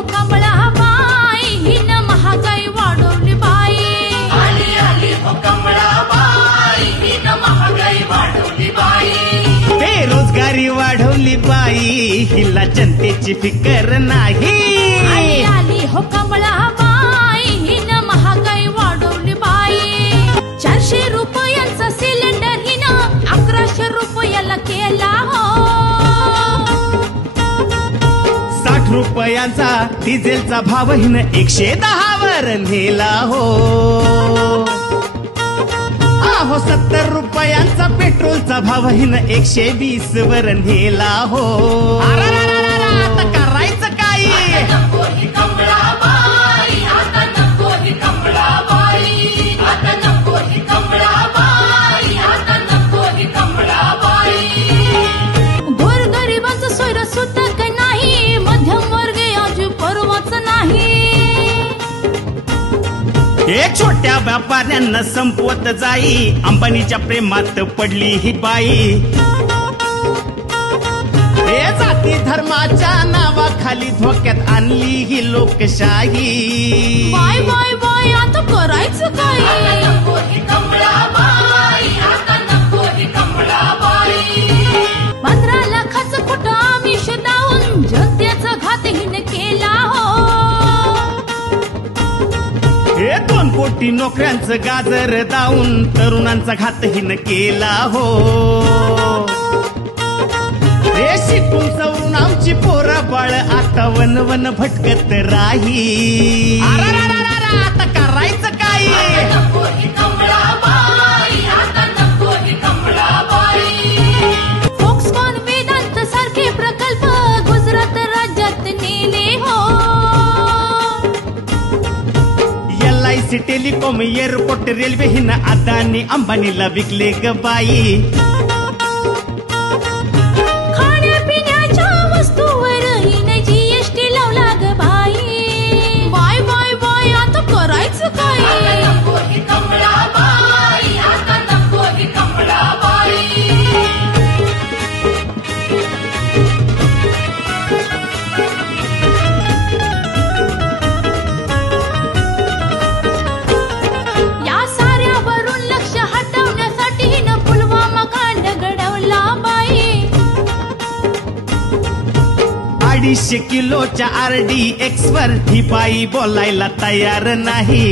हो कमळाबाई हिनं महागाई वाढवली बाई. आली आली हो कमळाबाई हिनं महागाई वाढवली बाई. बेरोजगारी वाढवली बाई हिला जनतेची फिकर नाही. आली आली हो कमळाबाई हिनं महागाई वाढवली बाई. 400 रुपयांचा सिलेंडर हिनं 1100 रुपयाला केला हो. 60 रुपयांचा डिझेलचा भाव हिनं 110 वर नेला हो. अहो 70 रुपयांचा पेट्रोलचा भाव हिनं 120 वर नेला हो. आता करायचं काय? नको ही कमळाबाई, आता नको ही कमळाबाई, आता नको ही कमळाबाई, आता नको ही कमळाबाई. गोरगरिबांचं सोयरं सुतक नाही, मध्यमवर्गीय अजून परवाच नाही. हे छोट्या व्यापाऱ्यांना संपवत जाई, अंबानीच्या प्रेमात पडली ही बाई. हे जाती धर्माच्या नावाखाली धोक्यात आणली ही लोकशाही. बाय बाय बाय आता करायचं काय? आता नको ही कमळाबाई, आता नको ही कमळाबाई. 15 लाखाचं कुठं आमिष दावून जनतेचा घात हिनं केला हो. हे 2 कोटी नोकऱ्यांचं गाजर दावून तरुणांचा घात हिनं केला हो. हे शिकून सवरून आमची पोरं बाळ आता वन वन भटकत राही. आता करायचं काय? नको ही कमळाबाई, आता नको ही कमळाबाई. फोक्सकॉन वेदांत सारखे प्रकल्प गुजरात राज्यात नेले हो. LIC टेलिकॉम एअरपोर्ट रेल्वे हिनं अदानी अंबानीला विकले ग बाई. खाण्यापिण्याच्या वस्तूवर हिनं GST लावला ग बाई. बाय बाय बाय आता करायचं काय? आता नको ही कमळाबाई, आता नको ही कमळाबाई. या साऱ्यावरून लक्ष हटवण्यासाठी हिनं पुलवामा कांड घडवला बाई. 250 किलोच्या RDX वर ही बाई बोलायला तयार नाही.